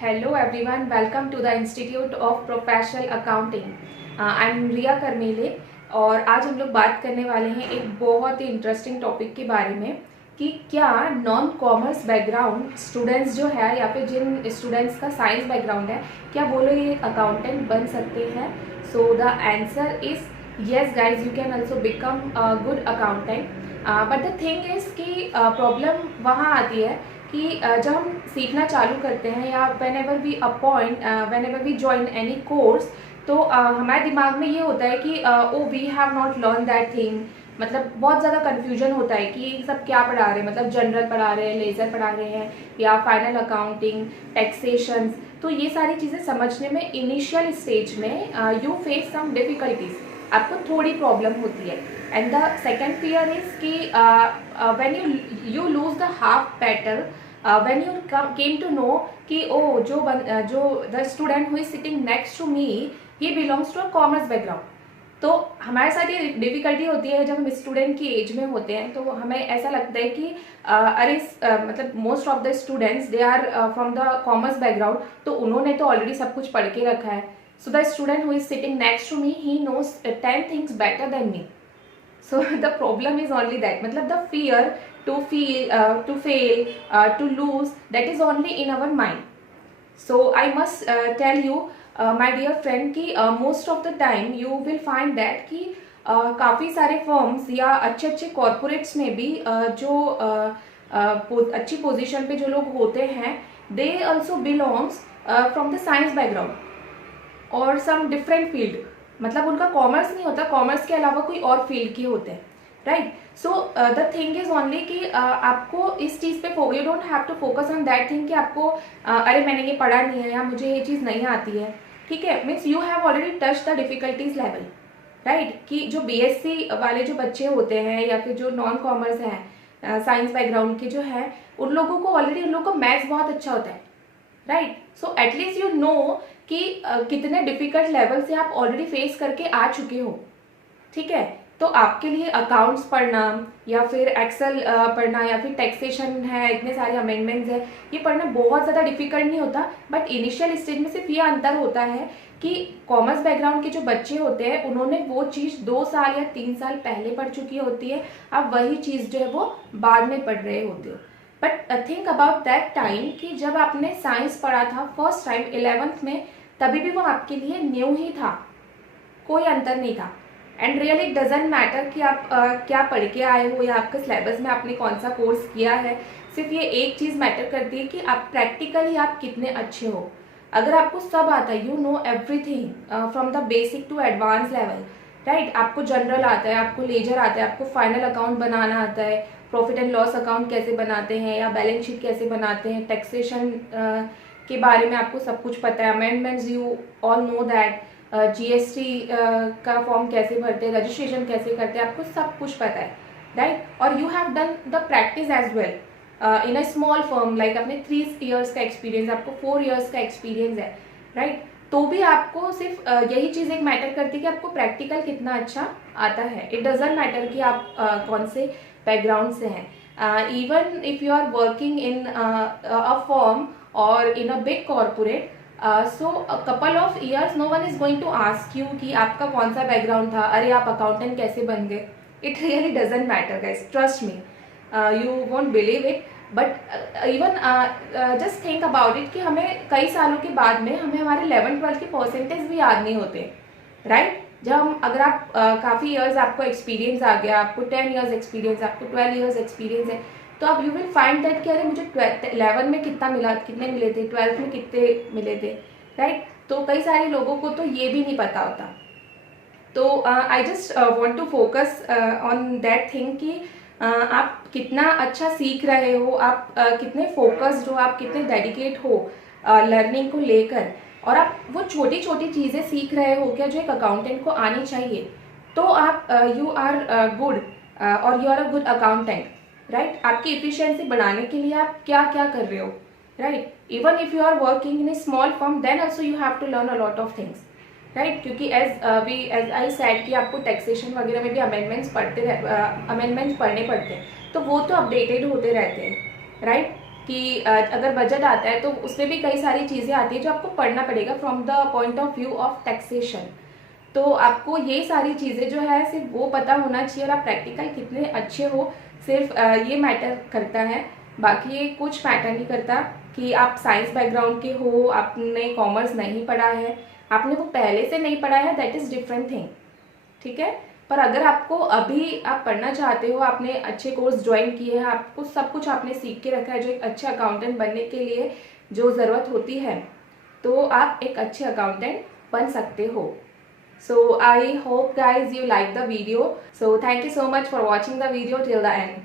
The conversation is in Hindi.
Hello everyone, welcome to the Institute of Professional Accounting. I am Riya Karmale और आज हम लोग बात करने वाले हैं एक बहुत ही इंटरेस्टिंग टॉपिक के बारे में कि क्या नॉन कॉमर्स बैकग्राउंड स्टूडेंट्स जो है या फिर जिन स्टूडेंट्स का साइंस बैकग्राउंड है क्या वो लोग ये अकाउंटेंट बन सकते हैं. So the answer is yes guys, you can also become a good accountant. But the thing is कि प्रॉब्लम वहाँ आती है कि जब हम सीखना चालू करते हैं या whenever we join any course तो हमारे दिमाग में ये होता है कि oh we have not learn that thing. मतलब बहुत ज़्यादा कन्फ्यूजन होता है कि ये सब क्या पढ़ा रहे हैं, मतलब जनरल पढ़ा रहे हैं, लेज़र पढ़ा रहे हैं या फाइनल अकाउंटिंग, टैक्सेशन. तो ये सारी चीज़ें समझने में इनिशियल स्टेज में यू फेस सम डिफ़िकल्टीज, आपको थोड़ी प्रॉब्लम होती है. And the second fear is कि when you lose the half battle, when you came to know कि ओ जो the student who is sitting next to me he belongs to a commerce background. तो हमारे साथ ये डिफिकल्टी होती है जब हम स्टूडेंट की एज में होते हैं. तो हमें ऐसा लगता है कि मतलब most of the students they are from the commerce background, तो उन्होंने तो ऑलरेडी सब कुछ पढ़ के रखा है. So the student who is sitting next to me he knows 10 things better than me. So the problem is only that, मतलब the fear to fail, to lose, that is only in our mind. So I must tell you, my dear friend, कि most of the time you will find that कि काफ़ी सारे firms या अच्छे अच्छे corporates में भी जो अच्छी पोजीशन पे जो लोग होते हैं they also belongs from the science background or some different field. मतलब उनका कॉमर्स नहीं होता, कॉमर्स के अलावा कोई और फील्ड के होते हैं, right. So the thing is only कि आपको इस चीज़ पे you don't have to focus on that thing कि आपको अरे मैंने ये पढ़ा नहीं है या मुझे ये चीज़ नहीं आती है. ठीक है, means you have already touch the difficulties level, right. कि जो बीएससी वाले जो बच्चे होते हैं या फिर जो नॉन कॉमर्स हैं साइंस बैकग्राउंड के जो है, उन लोगों को ऑलरेडी उन लोगों को मैथ्स बहुत अच्छा होता है, right. So at least you know कि कितने डिफिकल्ट लेवल से आप ऑलरेडी फेस करके आ चुके हो. ठीक है, तो आपके लिए अकाउंट्स पढ़ना या फिर एक्सेल पढ़ना या फिर टैक्सेशन है, इतने सारे अमेंडमेंट्स है, ये पढ़ना बहुत ज़्यादा डिफिकल्ट नहीं होता. बट इनिशियल स्टेज में सिर्फ ये अंतर होता है कि कॉमर्स बैकग्राउंड के जो बच्चे होते हैं उन्होंने वो चीज़ 2 साल या 3 साल पहले पढ़ चुकी होती है, अब वही चीज़ जो है वो बाद में पढ़ रहे होते हो. But think about that time कि जब आपने साइंस पढ़ा था फर्स्ट टाइम 11th में, तभी भी वो आपके लिए न्यू ही था, कोई अंतर नहीं था. And really it doesn't matter कि आप क्या पढ़ के आए हो या आपके सिलेबस में आपने कौन सा कोर्स किया है. सिर्फ ये एक चीज़ मैटर करती है कि आप प्रैक्टिकली आप कितने अच्छे हो. अगर आपको सब आता है, you know everything from the basic to advance level, right. आपको जनरल आता है, आपको लेजर आता है, आपको फाइनल अकाउंट बनाना आता है, प्रॉफिट एंड लॉस अकाउंट कैसे बनाते हैं या बैलेंस शीट कैसे बनाते हैं, टैक्सेशन के बारे में आपको सब कुछ पता है, amendments you all know that, GST का फॉर्म कैसे भरते हैं, रजिस्ट्रेशन कैसे करते हैं, आपको सब कुछ पता है, राइट. और you have done the practice as well in a small firm, like आपने 3 years का एक्सपीरियंस, आपको 4 years का एक्सपीरियंस है, राइट. तो भी आपको सिर्फ यही चीज़ एक मैटर करती है कि आपको प्रैक्टिकल कितना अच्छा आता है. इट डजेंट मैटर कि आप कौन से बैकग्राउंड से हैं. Even if you are working in a firm or in a big corporate, so a couple of years no one is going to ask you कि आपका कौन सा बैकग्राउंड था, अरे आप अकाउंटेंट कैसे बन गए. It really doesn't matter guys, trust me, you won't believe it. But even just think about it कि हमें कई सालों के बाद में हमें हमारे 11th-12th के परसेंटेज भी याद नहीं होते, राइट. जब हम अगर आप काफ़ी ईयर्स आपको एक्सपीरियंस आ गया, आपको 10 years एक्सपीरियंस, आपको 12 years एक्सपीरियंस है, तो आप यू विल फाइंड दैट कि अरे मुझे 11 में कितने मिले थे, 12th में कितने मिले थे, राइट. तो कई सारे लोगों को तो ये भी नहीं पता होता. तो I just want to focus on that thing कि आप कितना अच्छा सीख रहे हो, आप कितने फोकस्ड हो, आप कितने डेडिकेट हो लर्निंग को लेकर, और आप वो छोटी छोटी चीज़ें सीख रहे हो क्या जो एक अकाउंटेंट को आनी चाहिए. तो आप यू आर गुड और you are a good accountant, right. आपकी इफिशियंसी बढ़ाने के लिए आप क्या क्या कर रहे हो, right. Even if you are working in a small firm then also you have to learn a lot of things, right. क्योंकि एज आई सेड कि आपको टैक्सेशन वगैरह में भी अमेंडमेंट्स पढ़ने पड़ते हैं, तो वो तो अपडेटेड होते रहते हैं, राइट. कि अगर बजट आता है तो उसमें भी कई सारी चीज़ें आती है जो आपको पढ़ना पड़ेगा from the point of view of taxation. तो आपको ये सारी चीज़ें जो है सिर्फ वो पता होना चाहिए, और आप प्रैक्टिकल कितने अच्छे हो सिर्फ ये मैटर करता है, बाकी ये कुछ मैटर नहीं करता कि आप साइंस बैकग्राउंड के हो, आपने कॉमर्स नहीं पढ़ा है, आपने वो पहले से नहीं पढ़ा है, दैट इज़ डिफरेंट थिंग, ठीक है। पर अगर आपको अभी आप पढ़ना चाहते हो, आपने अच्छे कोर्स ज्वाइन किए हैं, आपको सब कुछ आपने सीख के रखा है जो एक अच्छे अकाउंटेंट बनने के लिए जो ज़रूरत होती है, तो आप एक अच्छे अकाउंटेंट बन सकते हो। So I hope guys you like the video. So thank you so much for watching the video till the end.